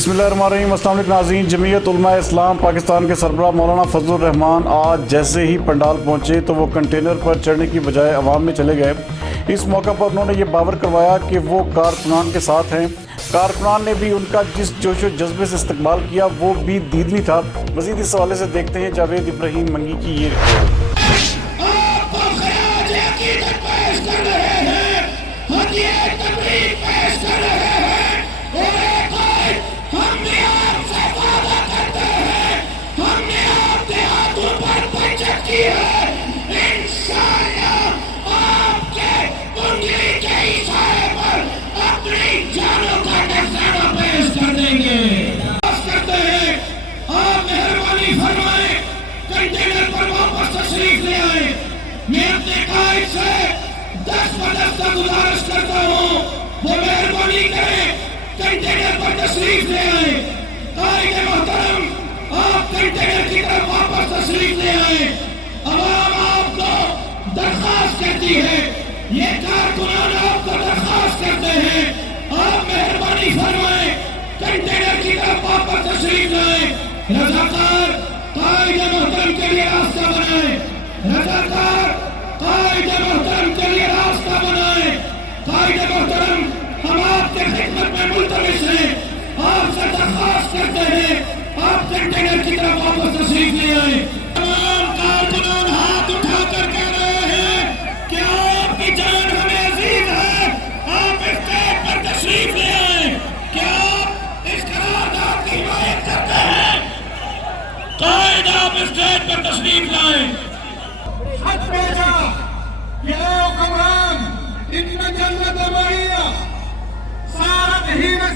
بسم اللہ الرحمن الرحیم۔ السلام علیکم ناظرین۔ جمعیت علماء اسلام پاکستان کے سربراہ مولانا فضل الرحمان آج جیسے ہی پنڈال پہنچے تو وہ کنٹینر پر چڑھنے کی بجائے عوام میں چلے گئے۔ اس موقع پر انہوں نے یہ باور کروایا کہ وہ کارکنان کے ساتھ ہیں۔ کارکنان نے بھی ان کا جس جوش و جذبے سے استقبال کیا وہ بھی دیدنی تھا۔ مزید اس حوالے سے دیکھتے ہیں جاوید ابراہیم منگی کی یہ رپورٹ۔ میں اپنے قائد سے 10 بدستہ گزارش کرتا ہوں وہ مہربانی کریں کنٹینر پر تشریف لے آئیں۔ قائد محترم آپ کنٹینر کی طرف واپس تشریف لے آئیں۔ عوام آپ کو درخواست کرتی ہے، یہ کارکنان آپ کو درخواست کرتے ہیں، آپ مہربانی فرمائیں کنٹینر کی طرف واپس تشریف لائیں۔ رضاکار قائد محترم کے لیے راستہ بنائیں، رضاکار قائد محترم کے لیے راستہ بنائیں۔ قائد محترم ہم آپ کے خدمت میں ملتمس ہیں، آپ سے درخواست کرتے ہیں آپ کنٹینر کی طرف واپس تشریف لے آئیں۔ تمام کارکنان ہاتھ اٹھا کر کہہ رہے ہیں کہ آپ کی جان ہمیں عزیز ہے، آپ اسٹیج پر تشریف لے آئیں۔ کیا آپ اس قرارداد کی حمایت کرتے ہیں؟ قائد آپ اسٹیج پر تشریف لائیں۔ حج بھیجا کہ اے حکمران ان جنت معیہ صارت حین